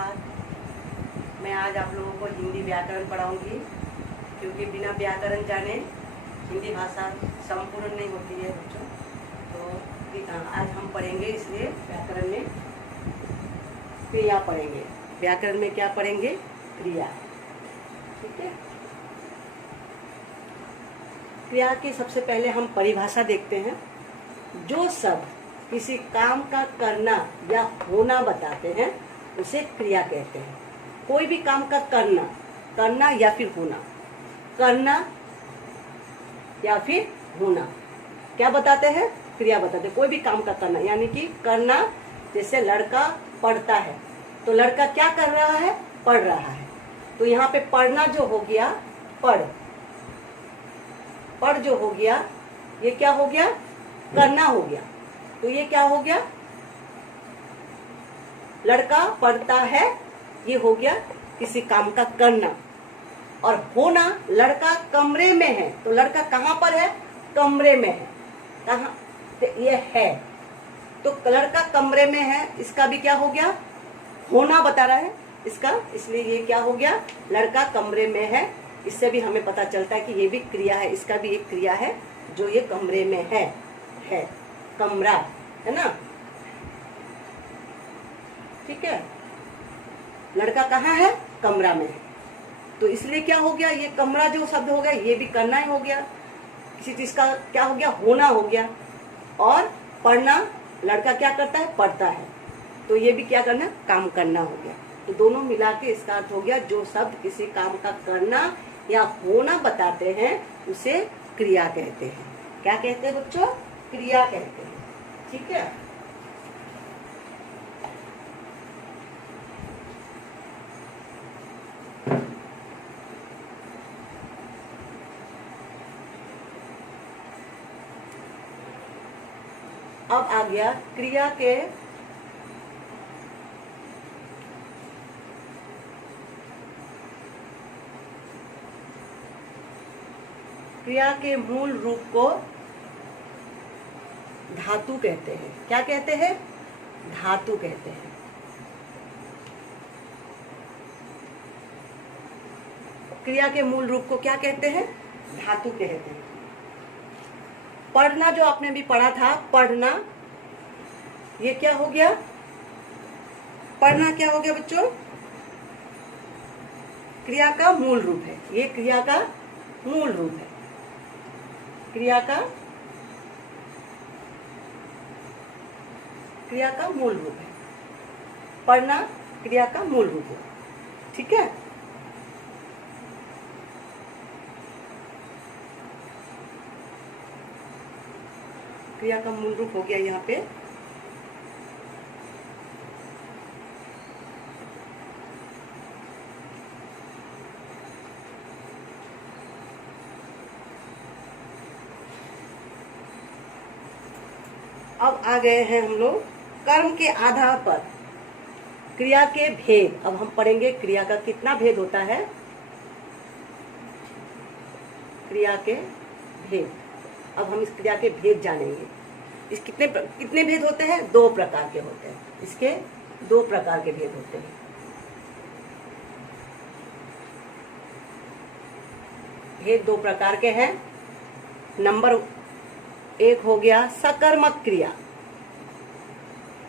सुप्रभात। मैं आज आप लोगों को हिंदी व्याकरण पढ़ाऊंगी, क्योंकि बिना व्याकरण जाने हिंदी भाषा संपूर्ण नहीं होती है बच्चों। तो आज हम पढ़ेंगे, इसलिए व्याकरण में क्रिया पढ़ेंगे। व्याकरण में क्या पढ़ेंगे? क्रिया। ठीक है। क्रिया की सबसे पहले हम परिभाषा देखते हैं। जो शब्द किसी काम का करना या होना बताते हैं उसे क्रिया कहते हैं। कोई भी काम का करना या फिर होना, करना या फिर होना क्या बताते हैं? क्रिया बताते हैं। कोई भी काम का करना, यानी कि करना, जैसे लड़का पढ़ता है तो लड़का क्या कर रहा है? पढ़ रहा है। तो यहाँ पे पढ़ना जो हो गया, पढ़ जो हो गया, ये क्या हो गया? करना हो गया। तो ये क्या हो गया? लड़का पढ़ता है, ये हो गया किसी काम का करना। और होना, लड़का कमरे में है, तो लड़का कहाँ पर है? कमरे में है। कहाँ? तो ये है, तो लड़का कमरे में है, इसका भी क्या हो गया? होना बता रहा है इसका, इसलिए ये क्या हो गया? लड़का कमरे में है। इससे भी हमें पता चलता है कि ये भी क्रिया है, इसका भी एक क्रिया है जो ये कमरे में है कमरा, है ना? ठीक है। लड़का कहाँ है? कमरा में है। तो इसलिए क्या हो गया? ये कमरा जो शब्द हो गया, ये भी करना ही हो गया। किसी चीज का क्या हो गया? होना हो गया। और पढ़ना, लड़का क्या करता है? पढ़ता है। तो ये भी क्या करना? काम करना हो गया। तो दोनों मिला के इसका अर्थ हो गया, जो शब्द किसी काम का करना या होना बताते हैं उसे क्रिया कहते हैं। क्या कहते हैं बच्चों? क्रिया कहते हैं। ठीक है। अब आ गया क्रिया के मूल रूप को धातु कहते हैं। क्या कहते हैं? धातु कहते हैं। क्रिया के मूल रूप को क्या कहते हैं? धातु कहते हैं। पढ़ना जो आपने भी पढ़ा था, पढ़ना, ये क्या हो गया? पढ़ना क्या हो गया बच्चों? क्रिया का मूल रूप है। ये क्रिया का मूल रूप है। क्रिया का मूल रूप है। पढ़ना क्रिया का मूल रूप है। ठीक है। क्रिया का मूल रूप हो गया यहाँ पे। अब आ गए हैं हम लोग कर्म के आधार पर क्रिया के भेद। अब हम पढ़ेंगे क्रिया का कितना भेद होता है। क्रिया के भेद। अब हम इस क्रिया के भेद जानेंगे। इस कितने भेद होते हैं? 2 प्रकार के होते हैं। इसके 2 प्रकार के भेद होते हैं। भेद 2 प्रकार के हैं। नंबर 1 हो गया सकर्मक क्रिया।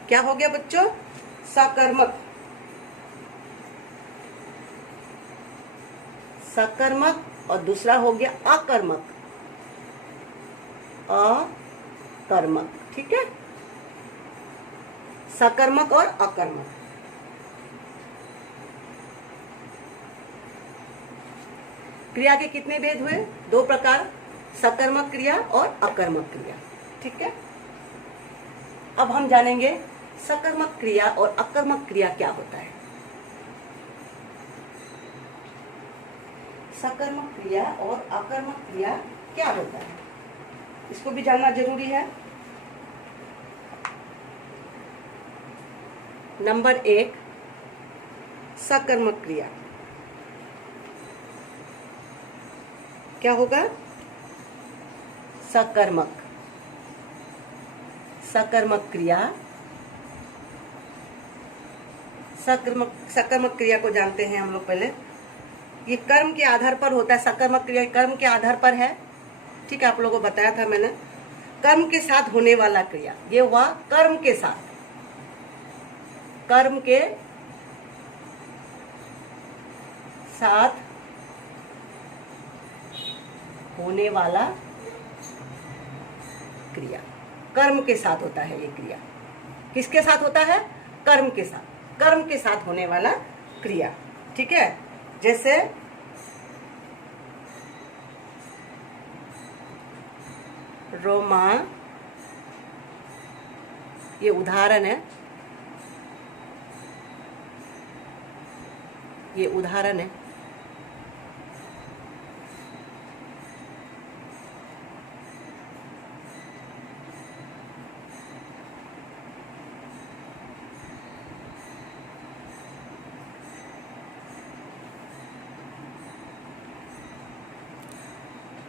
क्या हो गया बच्चों? सकर्मक। और दूसरा हो गया अकर्मक। ठीक है। सकर्मक और अकर्मक। क्रिया के कितने भेद हुए? 2 प्रकार, सकर्मक क्रिया और अकर्मक क्रिया। ठीक है। अब हम जानेंगे सकर्मक क्रिया और अकर्मक क्रिया क्या होता है। सकर्मक क्रिया और अकर्मक क्रिया क्या होता है, इसको भी जानना जरूरी है। नंबर 1, सकर्मक क्रिया। क्या होगा? सकर्मक क्रिया सकर्मक क्रिया को जानते हैं हम लोग पहले। ये कर्म के आधार पर होता है, सकर्मक क्रिया कर्म के आधार पर है। ठीक है, आप लोगों को बताया था मैंने। कर्म के साथ होने वाला क्रिया, ये हुआ कर्म के साथ, कर्म के साथ होने वाला क्रिया। कर्म के साथ होता है ये क्रिया। किसके साथ होता है? कर्म के साथ, कर्म के साथ होने वाला क्रिया। ठीक है, जैसे रोमा, ये उदाहरण है, ये उदाहरण है।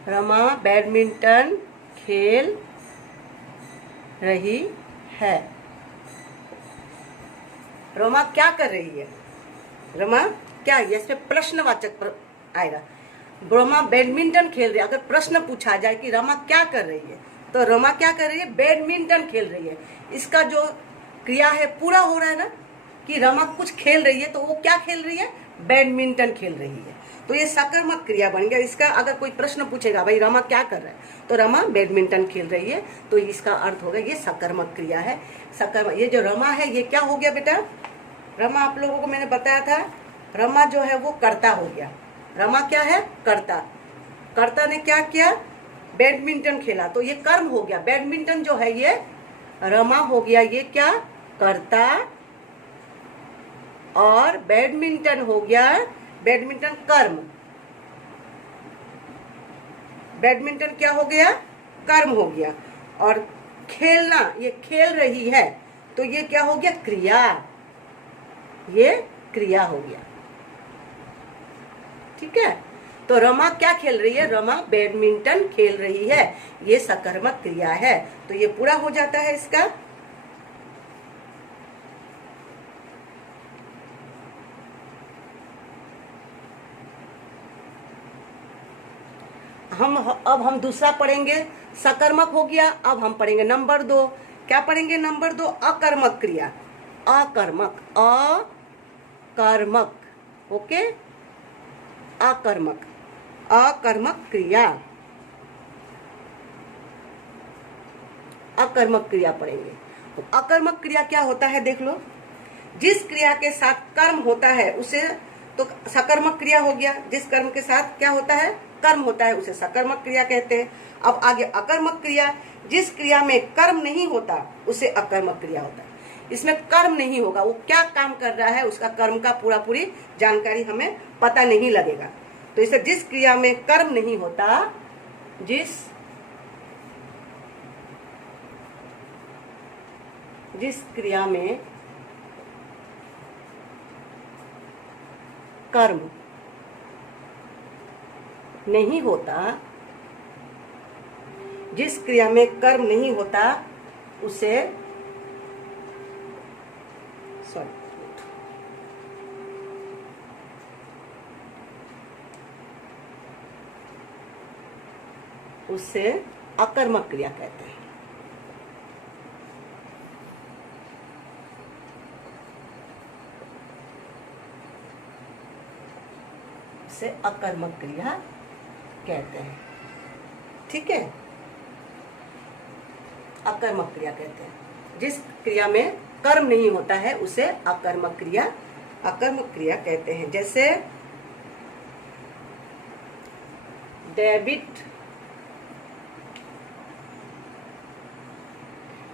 रमा बैडमिंटन खेल रही है। रमा क्या कर रही है? रमा क्या है? इसमें प्रश्नवाचक आएगा। रमा बैडमिंटन खेल रही है। अगर प्रश्न पूछा जाए कि रमा क्या कर रही है, तो रमा क्या कर रही है? बैडमिंटन खेल रही है। इसका जो क्रिया है पूरा हो रहा है ना, कि रमा कुछ खेल रही है, तो वो क्या खेल रही है? बैडमिंटन खेल रही है। तो ये सकर्मक क्रिया बन गया। इसका अगर कोई प्रश्न पूछेगा, भाई रमा क्या कर रहा है, तो रमा बैडमिंटन खेल रही है, तो इसका अर्थ होगा ये सकर्मक क्रिया है। सकर्मक, ये जो रमा है ये क्या हो गया बेटा? रमा आप लोगों को मैंने बताया था, रमा जो है वो कर्ता हो गया। रमा क्या है? कर्ता। कर्ता ने क्या किया? बैडमिंटन खेला, तो ये कर्म हो गया। बैडमिंटन जो है ये रमा हो गया, ये क्या? कर्ता। और बैडमिंटन हो गया, बैडमिंटन कर्म। बैडमिंटन क्या हो गया? कर्म हो गया। और खेलना, ये खेल रही है, तो ये क्या हो गया? क्रिया। ये क्रिया हो गया। ठीक है, तो रमा क्या खेल रही है? रमा बैडमिंटन खेल रही है, ये सकर्मक क्रिया है। तो ये पूरा हो जाता है इसका। अब हम दूसरा पढ़ेंगे, सकर्मक हो गया। अब हम पढ़ेंगे नंबर 2। क्या पढ़ेंगे? नंबर 2 अकर्मक क्रिया। अकर्मक, अकर्मक, ओके, अकर्मक, अकर्मक क्रिया। अकर्मक क्रिया पढ़ेंगे। तो अकर्मक क्रिया क्या होता है देख लो। जिस क्रिया के साथ कर्म होता है उसे तो सकर्मक क्रिया हो गया। जिस कर्म के साथ क्या होता है? कर्म होता है, उसे सकर्मक क्रिया कहते हैं। अब आगे अकर्मक क्रिया, जिस क्रिया में कर्म नहीं होता उसे अकर्मक क्रिया होता है। इसमें कर्म नहीं होगा, वो क्या काम कर रहा है उसका कर्म का पूरी जानकारी हमें पता नहीं लगेगा। तो इसे जिस क्रिया में कर्म नहीं होता, जिस क्रिया में कर्म नहीं होता, जिस क्रिया में कर्म नहीं होता उसे उससे अकर्मक क्रिया कहते हैं। उसे अकर्मक क्रिया कहते हैं। ठीक है, अकर्मक क्रिया कहते हैं। जिस क्रिया में कर्म नहीं होता है उसे अकर्मक क्रिया कहते हैं। जैसे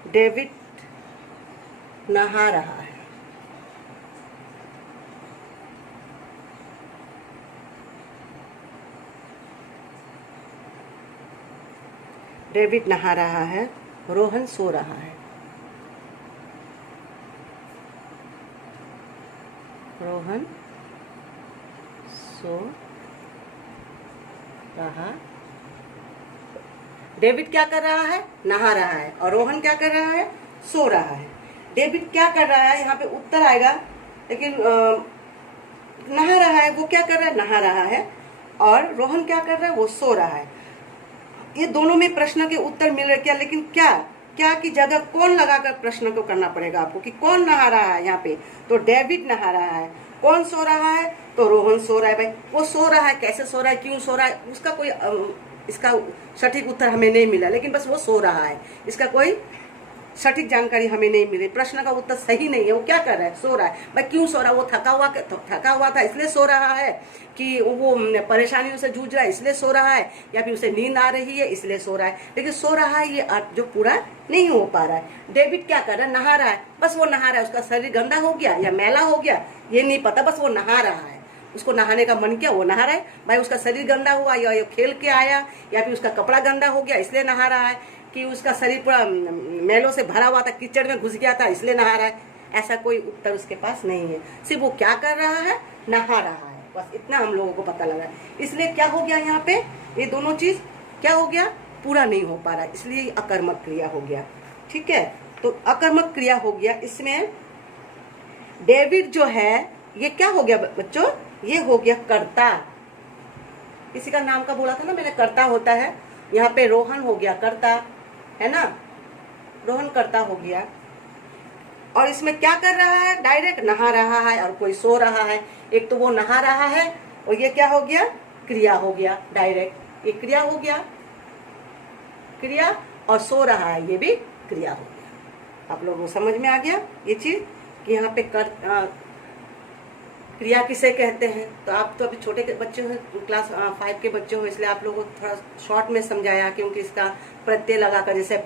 डेविड नहा रहा है। डेविड नहा रहा है, रोहन सो रहा है। रोहन सो रहा, डेविड क्या कर रहा है? नहा रहा है। और रोहन क्या कर रहा है? सो रहा है। डेविड क्या कर रहा है? यहाँ पे उत्तर आएगा लेकिन नहा रहा है, वो क्या कर रहा है, नहा रहा है, और रोहन क्या कर रहा है, वो सो रहा है। ये दोनों में प्रश्न के उत्तर मिल रहे क्या, लेकिन क्या क्या की जगह कौन लगाकर प्रश्न को करना पड़ेगा आपको कि कौन नहा रहा है। यहाँ पे तो डेविड नहा रहा है। कौन सो रहा है, तो रोहन सो रहा है। भाई वो सो रहा है, कैसे सो रहा है, क्यों सो रहा है, उसका कोई इसका सटीक उत्तर हमें नहीं मिला, लेकिन बस वो सो रहा है, इसका कोई सटीक जानकारी हमें नहीं मिली। प्रश्न का उत्तर सही नहीं है। वो क्या कर रहा है, सो रहा है। भाई क्यों सो रहा है, वो थका हुआ था इसलिए सो रहा है, कि वो परेशानियों से जूझ रहा है इसलिए सो रहा है, या फिर उसे नींद आ रही है इसलिए सो रहा है। लेकिन सो रहा है ये अर्थ जो पूरा नहीं हो पा रहा है। डेविड क्या कर रहा है, नहा रहा है। बस वो नहा रहा है, उसका शरीर गंदा हो गया या मैला हो गया ये नहीं पता, बस वो नहा रहा है। उसको नहाने का मन किया, वो नहा रहा है। भाई उसका शरीर गंदा हुआ, या खेल के आया, या फिर उसका कपड़ा गंदा हो गया इसलिए नहा रहा है, कि उसका शरीर पूरा मैलों से भरा हुआ था, कीचड़ में घुस गया था इसलिए नहा रहा है। ऐसा कोई उत्तर उसके पास नहीं है। सिर्फ वो क्या कर रहा है, नहा रहा है, बस इतना हम लोगों को पता लगा। इसलिए क्या हो गया यहाँ पे, ये दोनों चीज क्या हो गया, पूरा नहीं हो पा रहा, इसलिए अकर्मक क्रिया हो गया। ठीक है, तो अकर्मक क्रिया हो गया। इसमें डेविड जो है ये क्या हो गया बच्चों, ये हो गया कर्ता। किसी का नाम का बोला था ना मैंने, कर्ता होता है। यहाँ पे रोहन हो गया कर्ता, है ना, रोहन कर्ता हो गया। और इसमें क्या कर रहा है, डायरेक्ट नहा रहा है, और कोई सो रहा है। एक तो वो नहा रहा है, और ये क्या हो गया, क्रिया हो गया डायरेक्ट, ये क्रिया हो गया, क्रिया, और सो रहा है ये भी क्रिया हो गया। आप लोगों को समझ में आ गया ये चीज कि यहाँ पे क्रिया किसे कहते हैं। तो आप तो अभी छोटे बच्चे हो, क्लास 5 के बच्चे हो, इसलिए आप लोगों को थोड़ा शॉर्ट में समझाया, क्योंकि इसका प्रत्यय लगाकर, जैसे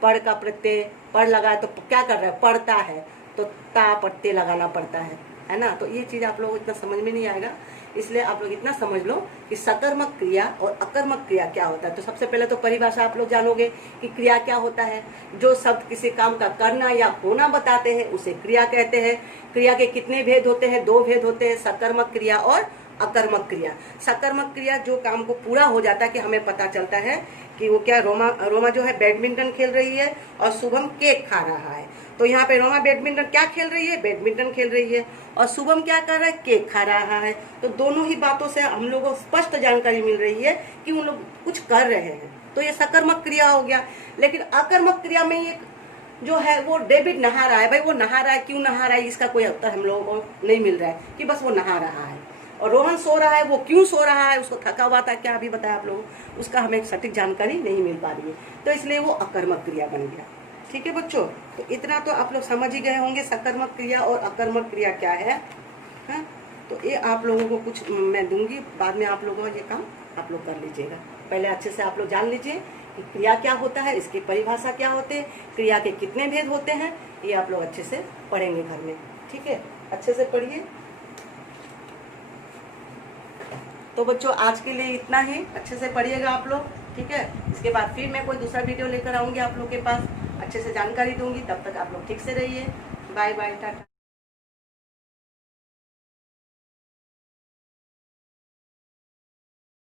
पढ़ का प्रत्यय पढ़ लगा तो क्या कर रहा है, पढ़ता है, तो ता प्रत्यय लगाना पड़ता है ना। तो ये चीज आप लोगों को इतना समझ में नहीं आएगा, इसलिए आप लोग इतना समझ लो कि सकर्मक क्रिया और अकर्मक क्रिया क्या होता है। तो सबसे पहले तो परिभाषा आप लोग जानोगे कि क्रिया क्या होता है। जो शब्द किसी काम का करना या होना बताते हैं उसे क्रिया कहते हैं। क्रिया के कितने भेद होते हैं, 2 भेद होते हैं, सकर्मक क्रिया और अकर्मक क्रिया। सकर्मक क्रिया जो काम को पूरा हो जाता है, कि हमें पता चलता है कि वो क्या, रोमा जो है बैडमिंटन खेल रही है और शुभम केक खा रहा है। तो यहाँ पे रोमा बैडमिंटन क्या खेल रही है, बैडमिंटन खेल रही है, और शुभम क्या कर रहा है, केक खा रहा है। तो दोनों ही बातों से हम लोगों को स्पष्ट जानकारी मिल रही है कि उन लोग कुछ कर रहे हैं। तो ये सकर्मक क्रिया हो गया। लेकिन अकर्मक क्रिया में ये जो है, वो डेविड नहा रहा है। भाई वो नहा रहा है, क्यों नहा रहा है, इसका कोई उत्तर हम लोगों को नहीं मिल रहा है, कि बस वो नहा रहा है। और रोहन सो रहा है, वो क्यों सो रहा है, उसको थका हुआ था, क्या अभी बताया आप लोगों, उसका हमें सटीक जानकारी नहीं मिल पा रही है, तो इसलिए वो अकर्मक क्रिया बन गया। ठीक है बच्चों, तो इतना तो आप लोग समझ ही गए होंगे सकर्मक क्रिया और अकर्मक क्रिया क्या है। तो ये आप लोगों को कुछ मैं दूंगी, बाद में आप लोगों का ये काम आप लोग कर लीजिएगा। पहले अच्छे से आप लोग जान लीजिए कि क्रिया क्या होता है, इसकी परिभाषा क्या होते हैं, क्रिया के कितने भेद होते हैं, ये आप लोग अच्छे से पढ़ेंगे घर में। ठीक है, अच्छे से पढ़िए। तो बच्चों आज के लिए इतना ही, अच्छे से पढ़िएगा आप लोग। ठीक है, इसके बाद फिर मैं कोई दूसरा वीडियो लेकर आऊँगी आप लोग के पास, अच्छे से जानकारी दूंगी। तब तक आप लोग ठीक से रहिए। Bye bye, Tata.